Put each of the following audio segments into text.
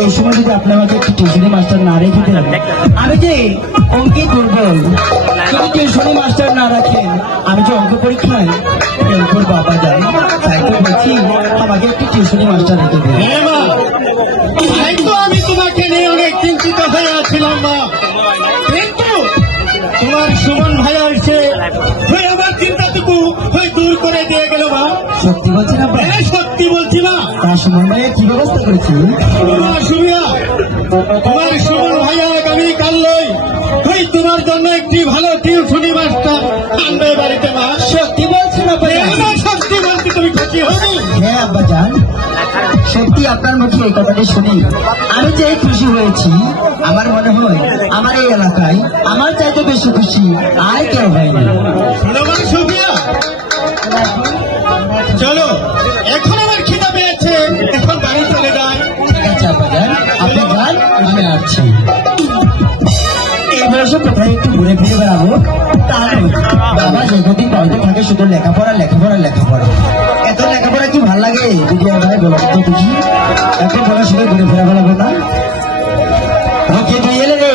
এই সময় যদি আপনি আমাকে একটু টিউশনি মাস্টার না রেখে দেন, আমি যে অঙ্কে দুর্বল, যদি টিউশনি মাস্টার না রাখেন আমি যে অঙ্ক পরীক্ষায় ফেল করব বাবা যাই, তাই তো বলছি আমাকে একটু টিউশনি মাস্টার রেখে দেন। তাই তো আমি তোমাকে নিয়ে অনেক চিন্তিত হয়ে আছিলাম মা, কিন্তু তোমার সুমন ভাই আসছে আমার চিন্তাটুকু দূর করে দিয়ে গেল মা। সত্যি বলছি না? সত্যি বলছি মা। তার সময় ভাইয়া কি ব্যবস্থা করেছি? তোমার সুমন ভাইয়া আগামীকাল তোমার জন্য একটি ভালো টিউশনি মাস্টার আনবে বাড়িতে মা। সত্যি বলছি না? সত্যি বলছি, তুমি খুশি হবে? হ্যাঁ আব্বা যান, সত্যি আপনার মুখে এই কথাটি শুনি আমি যে খুশি হয়েছি। আমার মনে হয় আমার এই এলাকায় আমার চাইতে বেশি খুশি আর কেউ হয়নি। চলো, এখন আমার খিদা পেয়েছে, এখন বাড়ি চলে যায়। ঠিক আছে আব্বা যান, আপনি যান, আমি আসছি। এই বয়সে কোথায় একটু ঘুরে ফিরে বেড়াবো তা নয়, বাবা দীর্ঘদিন বাড়িতে থাকে শুধু লেখাপড়া লেখাপড়া লেখাপড়া। এত লেখাপড়া কি ভাল লাগে যদি ভাই বলো তো দেখি, এত পড়াশোনা ঘুরে ফিরে বেড়াবো না? ওকে তুই এলে রে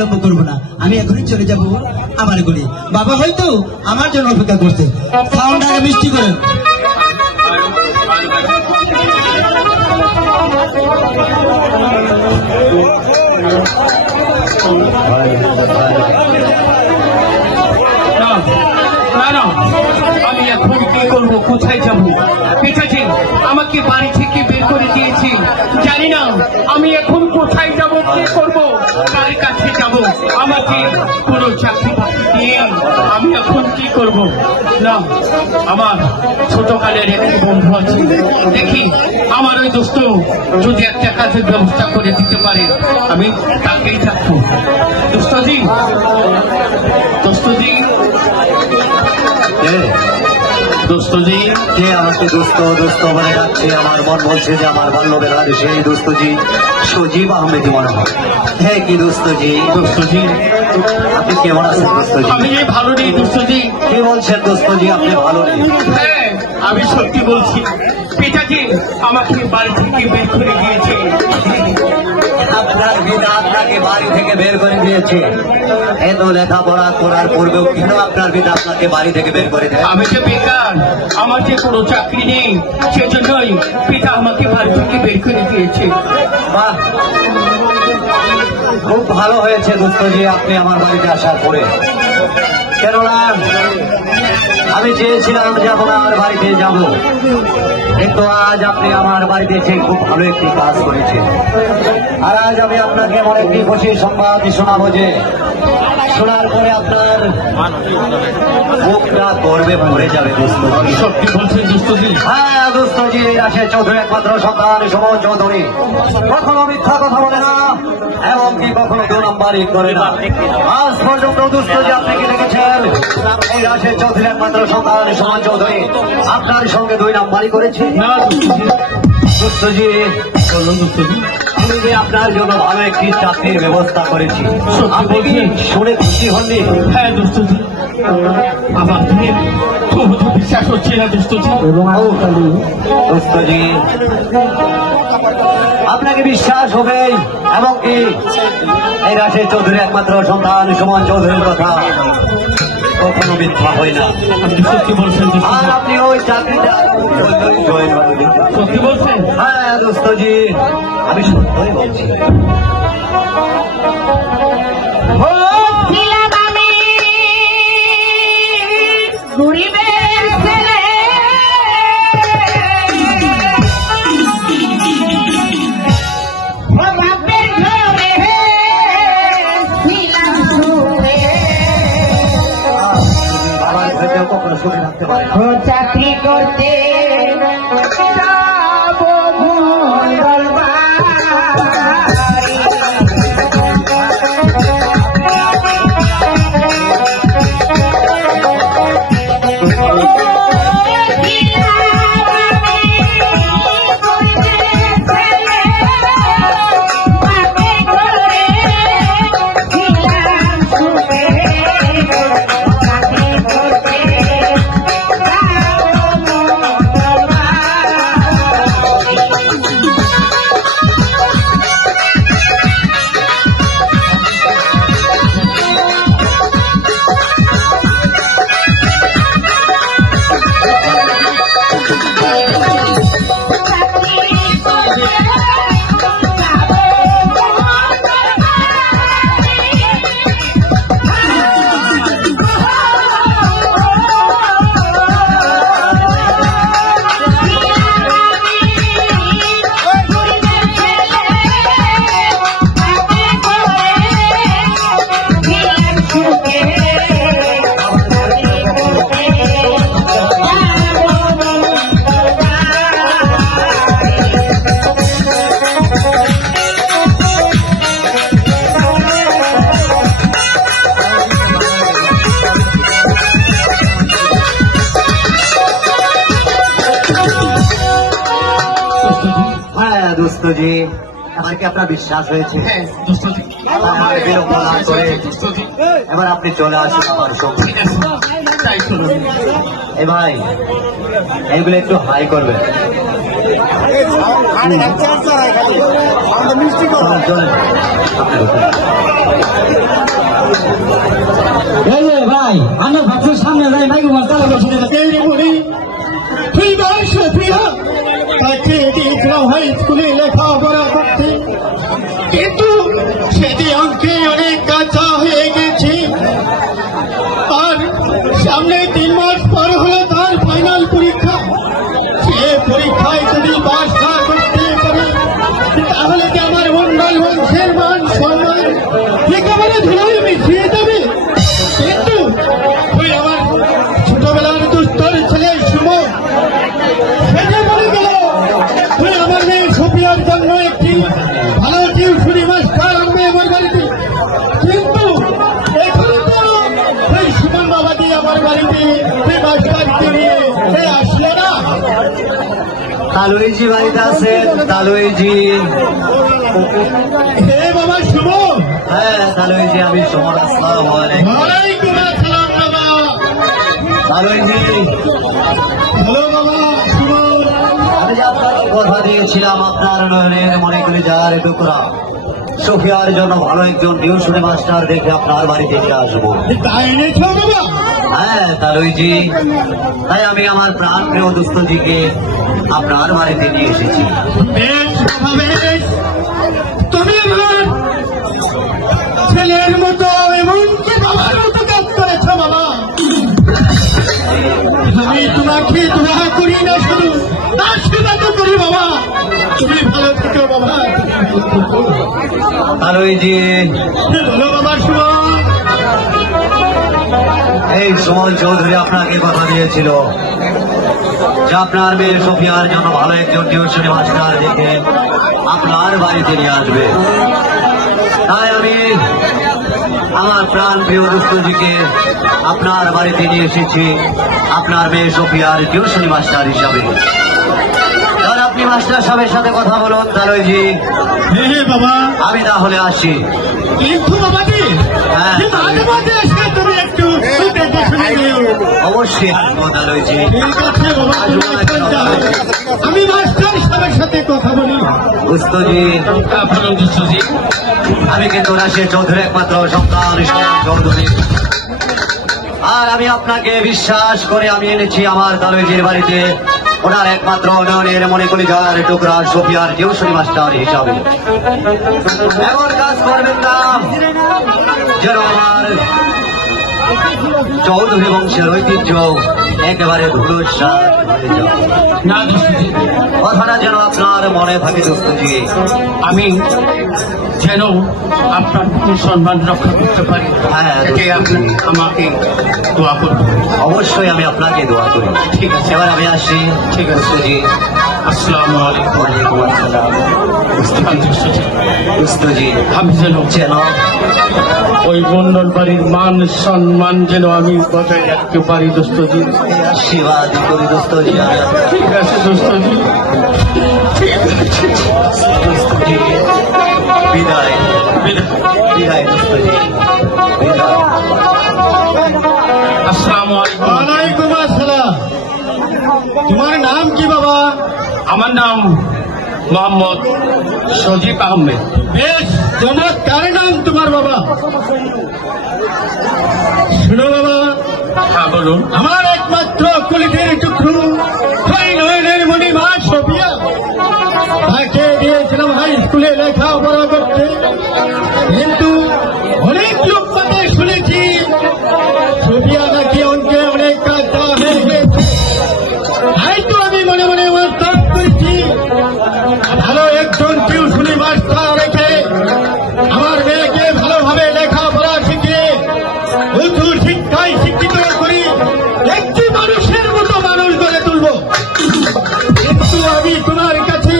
বিলম্ব করবো না, আমি এখনই চলে যাব আমার ঘরে। বাবা হয়তো আমার জন্য অপেক্ষা করছে। সাউন্ডটাকে মিষ্টি করেন। না না না, আমি এখন কি করবো, কোথায় যাবো? পিতাজি আমাকে বাড়ি থেকে বের করে দিয়েছি, জানি না আমি এখন কোথায় যাব, কি করব, কার কাছে যাব। আমাকে কোনো চাকরি বাকরি দিয়ে আমি এখন কি করব? না, আমার ছোটকালের একটি বন্ধু আছে, দেখি আমার ওই দোস্ত যদি একটা কাজের ব্যবস্থা করে দিতে পারে, আমি তাকেই থাকবো। দোস্তজি, দোস্তজি, দোস্তজি, কে আমাকে দোস্ত দোস্ত বলে ডাকছে? আমার মন বলছে যে আমার বাল্যবেলার সেই দোস্তজি সজীব আহমেদ মনে হয়। হ্যাঁ, কি দোস্তজি? দোস্তজি, আপনি কেমন আছেন দোস্তজি? আমি ভালো নেই দোস্তজি। কি বলছেন দোস্তজি, আপনি ভালো নেই? হ্যাঁ, আমি সত্যি বলছি। পিতাজি আমাকে বাড়ি থেকে বের করে দিয়েছে। আপনার পিতা আপনাকে বাড়ি থেকে বের করে দিয়েছে? এত লেখাপড়া করার পূর্বেও কেন আপনার পিতা আপনাকে বাড়ি থেকে বের করে দেয়? আমি যে বেকার, আমার যে কোনো চাকরি নেই, সেজন্যই পিতা আমাকে বাড়ি থেকে বের করে দিয়েছে। বাহ, খুব ভালো হয়েছে দোস্তজি আপনি আমার বাড়িতে আসার পরে। কেননা আমি চেয়েছিলাম যে আপনার বাড়িতে যাব, কিন্তু আজ আপনি আমার বাড়িতে এসে খুব ভালো একটি কাজ করেছেন। আর আজ আমি আপনাকে এমন একটি খুশির সংবাদ শোনাবো যে শোনার পরে আপনার মুখটা গর্বে ভরে যাবে দোস্তজি। সত্যি বলছেন দোস্তজি? হ্যাঁ দোস্তজি, রাশেদ চৌধুরী একমাত্র সন্তান সুমন চৌধুরী কখনো মিথ্যা কথা বলে না, এমনকি কখনো দু নম্বরই করে না। আজ পর্যন্ত দোস্তজি আপনি কি দেখেছেন এই রাশেদ চৌধুরী একমাত্র সন্তান সুমন চৌধুরী আপনার সঙ্গে 2 নম্বরই করেছে? না দোস্তজি। দোস্তজি, বলুন দোস্তজি। আমি যে আপনার জন্য ভালো একটি চাকরির ব্যবস্থা করেছি, আপনি কি শুনে খুশি হননি? হ্যাঁ দোস্তজি, আমার খুব বিশ্বাস হচ্ছে না দোস্তজি। দোস্তজি, আপনাকে বিশ্বাস হবে এমনকি এই রাশেদ চৌধুরী একমাত্র সন্তান সুমন চৌধুরীর কথা কখনো মিথ্যা হয় না। আপনি সত্যি বলছেন আর দোস্তজি? আপনি ওই চাকরিটা সত্যি বলছেন? হ্যাঁ দোস্তজি, আমি সত্যই বলছি। ছিলাম আমি গরিবের ছেলে, ও বাপের ঘরে ছিলাম শুয়ে, আমার ঘরেও কখনো সুখে থাকতে পারে না। ও চাকরি করতে যাব মঙ্গলবাড়ি। হ্যাঁ দোস্তজি, আমার কি আপনার বিশ্বাস হয়েছে? হ্যাঁ দোস্তজি। আমার বিলম্ব না করে দোস্তজি, এবার আপনি চলে আসুন আমার সঙ্গে। ঠিক আছে, তাই চলুন। এ ভাই, এইগুলো একটু হাই করবেন। চলেন। এই যে ভাই আমরা ভাবছি সামনে যাই ভাই তোমার তালা বসে এই রে বুড়ি, তুই বল সফিয়া, তাকে দিয়েছিলাম হাই স্কুলে লেখাপড়া করতে, কিন্তু সেটি অঙ্কে অনেক কাঁচা হয়ে গেছে। আর সামনে 3 মাস পর হলো তার ফাইনাল পরীক্ষা। সে পরীক্ষায় যদি পাস না করতে পারে তাহলে কি আমার মন্ডল বংশের মান সম্মান একেবারে ধুলোয় মিশিয়ে যাবে। কিন্তু তুই আমার ছোটবেলার দুস্তর ছেলে সুমন, সেটা বলে গেল তুই আমার মেয়ে সফিয়ার জন্য একটি ভালো টিউশনি মাস্টার আনবে আমার বাড়িতে। কিন্তু এখানে তো ওই সুমন বাবাটি আমার বাড়িতে তুই মাস্টারকে নিয়ে আসলে না। তালুইজি বাড়িতে আছেন? তালুইজি? হে বাবা সুমন। হ্যাঁ তালুইজি, আমি সুমন। আসসালামু আলাইকুম। ওয়ালাইকুম আসসালাম বাবা। তালুইজি, হ্যালো বাবা সুমন। আমি যে আপনাকে কথা দিয়েছিলাম আপনার নয়নের মনে করে যার টুকরা সোফিয়ার জন্য ভালো একজন টিউশনি মাস্টার দেখে আপনার বাড়ি থেকে আসবো। তাই এনেছ বাবা? হ্যাঁ তালুইজি, তাই আমি আমার প্রাণ প্রিয় দুস্থজিকে আপনার বাড়িতে নিয়ে এসেছি। বেশ বাবা বেশ, তুমি আমার ছেলের মতো এমনকি বাবার মতো কাজ করেছ বাবা। আমি তোমাকে দোয়া করি না, শুধু আশীর্বাদ করি বাবা। তুমি ভালো থেকো বাবা। তালুইজি, বলো বাবা সুমন। এই সুমন চৌধুরী আপনাকে কথা দিয়েছিল যে আপনার মেয়ে সোফিয়ার জন্য ভালো একজন টিউশনি মাস্টার দেখে আপনার বাড়িতে নিয়ে আসবে। তাই আমি আমার প্রাণ প্রিয় দুস্থজিকে আপনার বাড়িতে নিয়ে এসেছি আপনার মেয়ে সোফিয়ার টিউশনি মাস্টার হিসাবে। আর আপনি মাস্টার সাহেবের সাথে কথা বলুন তালুইজি। হে হে বাবা। আমি তাহলে আসি। কিন্তু বাবাজি, হ্যাঁ। মাঝে মাঝে এসে তুমি একটু দেখে শুনে দিও। অবশ্যই আসবো তালুইজি। ঠিক আছে বাবা, তুমি এখন যাও। আমি মাস্টার সাহেবের সাথে কথা বলি। দুস্থজি, বলুন দুষ্টজি। আমি কিন্তু রাশিয়া চৌধুরী একমাত্র সন্তান সুমন চৌধুরী। আর আমি আপনাকে বিশ্বাস করে আমি এনেছি আমার তালুইজির বাড়িতে ওনার একমাত্র উন্নয়নের মনে করি যার টুকরা সোফিয়ার টিউশনি মাস্টার হিসাবে। এমন কাজ করবেন না যেন আমার চৌধুরী বংশের ঐতিহ্য একেবারে ধুলোসাৎ হয়ে যায়। না দুষ্টজি, কথাটা যেন আপনার মনে থাকে দোস্তজি। আমি যেন আপনার সম্মান রক্ষা করতে পারি, হ্যাঁ, এটাই আপনি আমাকে দোয়া করবেন। অবশ্যই আমি আপনাকে দোয়া করি। ঠিক আছে, এবার আমি আসি। ঠিক আছে। দোস্তজি, আসসালামু আলাইকুম। ওয়ালাইকুম আসসালাম। দুষ্টজি, দোস্তজি, আমি যেন যেন ওই মন্ডল বাড়ির মান সম্মান যেন আমি বজায় রাখতে পারি দুষ্টজি। এই আশীর্বাদ করি দোস্তজি। আমি আপনার ঠিক আছে দুষ্টজি, ঠিক আছে। দোস্তজি, বিদায়। বিদায় দোস্তজি, বিদায়। আসসালামু আলাইকুম। ওয়ালাইকুম আসসালাম। তোমার নাম কি বাবা? আমার নাম মোহাম্মদ সজীব আহমেদ। বেশ চমৎকার নাম তোমার বাবা। শুনো বাবা, হ্যাঁ বলুন। আমার একমাত্র কলিদের টুকরো ওই নয়নের মণিমা সফিয়া, তাকে দিয়েছিলাম হাই স্কুলে লেখাপড়া করতে। কিন্তু অনেক লোক কথা শুনেছি সফিয়া নাকি অঙ্কে অনেক কাঁচা হয়ে গেছে। তাই তো আমি মনে মনে আমার কাজ করেছি ভালো একজন টিউশনি মাস্টার রেখে আমার মেয়েকে ভালোভাবে লেখাপড়া শিখিয়ে উঁচু শিক্ষায় শিক্ষিত করি একটি মানুষের মতো মানুষ গড়ে তুলব। কিন্তু আমি তোমার কাছে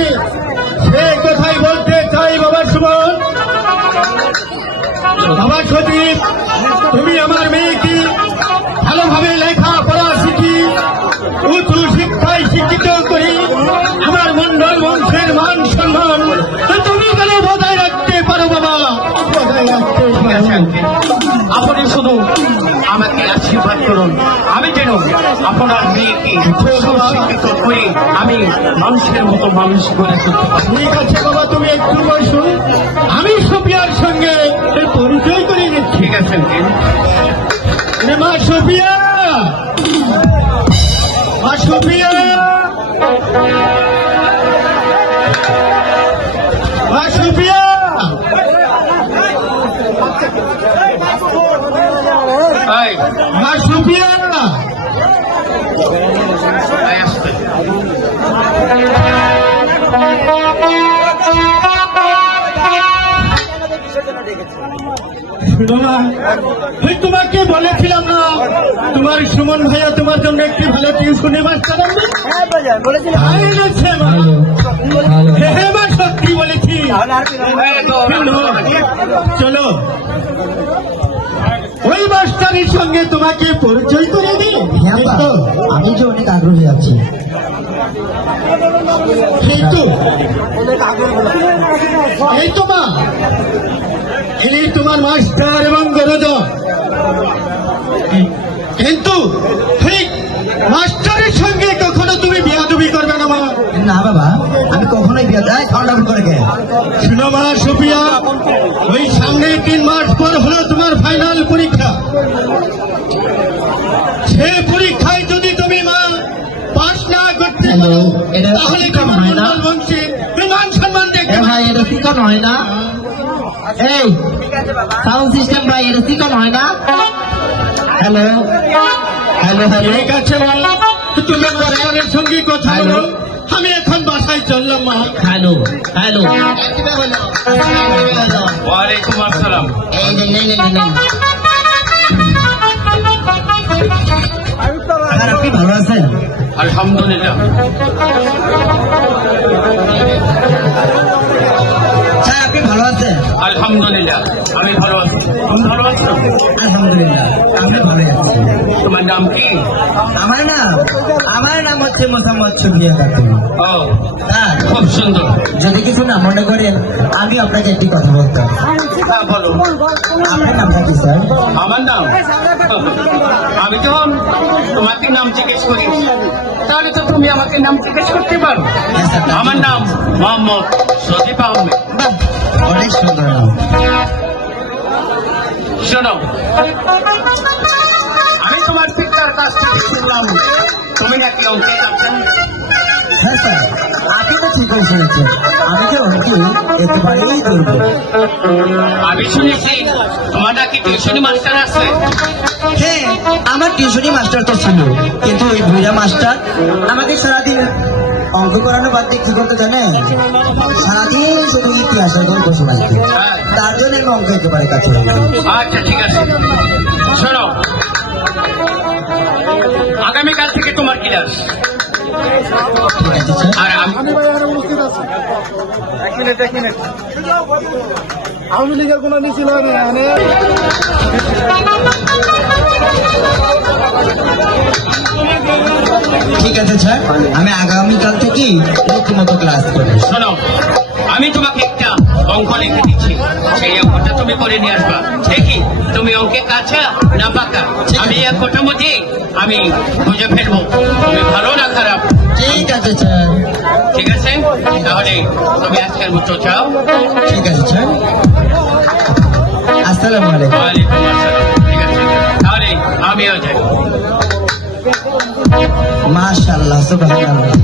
সে কথাই বলতে চাই বাবা সুমন। বাবা সজীব, তুমি আমার মেয়েকে ভালোভাবে লেখাপড়া শিখি উঁচু শিক্ষায় শিক্ষিত করি আমার মন্ডল বংশের মান সম্মান তুমি কেন বজায় রাখতে পারো বাবা? বজায় রাখতে ঠিক আছে পারো। আঙ্কেল, আপনি শুধু আমাকে আশীর্বাদ করুন। করুন, আমি যেন আপনার মেয়েকে সুশিক্ষিত করে আমি মানুষের মতো মানুষ করে তুলতে পারি। ঠিক আছে বাবা, তুমি একটু বসো, আমি সুফিয়ার সঙ্গে এর পরিচয় করে নিচ্ছি। ঠিক আছে আঙ্কেল। রে মা সুফিয়া, মা সুফিয়া, মা সুফিয়া, এই, মা সুফিয়া, এই আসতে। শোনো মা, ওই তোমাকে বলেছিলাম না তোমার সুমন ভাইয়া তোমার জন্য একটি ভালো টিউশনি মাস্টার আনবে? তাই এনেছে মা। হ্যাঁ মা, সত্যি বলেছি। শোনো, চলো ওই মাস্টারের সঙ্গে তোমাকে পরিচয় করে দিই। হ্যাঁ বাবা, আমি যে অনেক আগ্রহী আছি। কিন্তু এই তো মা, ইনি তোমার মাস্টার এবং গুরুজন। কিন্তু ঠিক মাস্টারের সঙ্গে কখনো তুমি বিয়াদবি করবে না মা। না বাবা, আমি কখনোই বিয়ে দেয় ঠান্ডা করে গে। শুনো মা সুফিয়া, ওই সামনে 3 মাস পর হলো তোমার ফাইনাল পরীক্ষা। সে পরীক্ষায় যদি তুমি মা পাশ না করতে পারো, এটা তাহলে শিক্ষা তোমার হয় না? মন্ডল বংশে মান সম্মান দেখতে এ ভাই, এটা শিখানো হয় না? এই সাউন্ড সিস্টেম ভাই, এটা শিখানো হয় না? হ্যালো হ্যালো হ্যালো, ঠিক আছে মা, তুমি মাস্টারের সঙ্গে কথা বলো। আমি এখন বাসায় চললাম মা। Hello hello. ওয়ালাইকুম আসসালাম। এই নে নে নে নে। আর আপনি ভালো আছেন? আলহামদুলিল্লাহ। স্যার আপনি ভালো আছেন? আলহামদুলিল্লাহ, আমি ভালো আছি। তুমি ভালো আছো? আলহামদুলিল্লাহ, আমি ভালো আছি। তোমার নাম কি? আমার নাম হচ্ছে মোসাম্মদ সুফিয়া খাতুন। ও, স্যার, খুব সুন্দর। যদি কিছু না মনে করেন, আমি আপনাকে একটি কথা বলতাম। হ্যাঁ বলো। আপনার নামটা কি স্যার? আমার নাম? আমি যখন তোমাকে নাম জিজ্ঞেস করি, তাহলে তো তুমি আমাকে নাম জিজ্ঞেস করতে পারো। হ্যাঁ, স্যার। আমার নাম মোহাম্মদ সজীব আহমেদ। বাহ, অনেক সুন্দর নাম। শোনো, আমি তোমার পিতার কাছ থেকে শুনলাম তুমি নাকি অঙ্কে আছেন। হ্যাঁ স্যার, আপনি তো ঠিকই শুনেছেন। আমি যে অঙ্কে একেবারেই করবো। আমি শুনেছি তোমার নাকি টিউশনি মাস্টার আছে। হ্যাঁ, আমার টিউশনি মাস্টার তো ছিল, কিন্তু ওই ভুইয়া মাস্টার আমাকে সারাদিন অঙ্ক করানো বাদ দিয়ে কি করতে জানেন? সারাদিন শুধু ইতিহাসের গল্প শোনাইতে। তার জন্য আমি অঙ্ক একেবারে কাছে রাখি। আচ্ছা ঠিক আছে, শোনো, আগামীকাল থেকে তোমার ক্লাস। ঠিক আছে স্যার। আর আমি আওয়ামী লীগের কোন মিছিল ঠিক আছে স্যার, আমি আগামীকাল থেকেই রীতিমতো ক্লাস করবো। শোনো, আমি তোমাকে একটা অঙ্ক লিখে দিচ্ছি, সেই অঙ্কটা তুমি করে নিয়ে আসবা। দেখি তুমি অঙ্কে কাঁচা না পাকা। আমি এক কথা বুঝি, আমি বুঝে ফেলবো তুমি ভালো না খারাপ। ঠিক আছে স্যার। ঠিক আছে, তাহলে তুমি আজকের মতো যাও। ঠিক আছে স্যার, আসসালামু আলাইকুম। ওয়ালাইকুম আসসালাম। ঠিক আছে, তাহলে আমিও যাই। মাশাআল্লাহ, সুবহানাল্লাহ,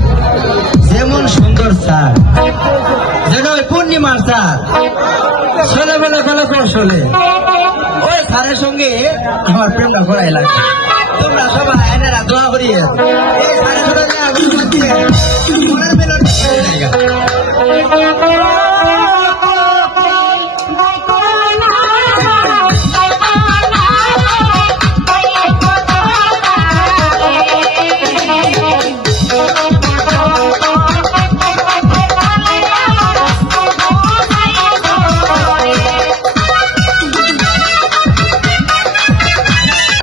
যেমন সুন্দর স্যার, যেন ওই পূর্ণিমার স্যার। ছোটবেলা ভালো কৌশলে ওই স্যারের সঙ্গে আমার প্রেমটা করাই লাগে। তোমরা সবাই এনারা দোয়া করিয়ে এই স্যারের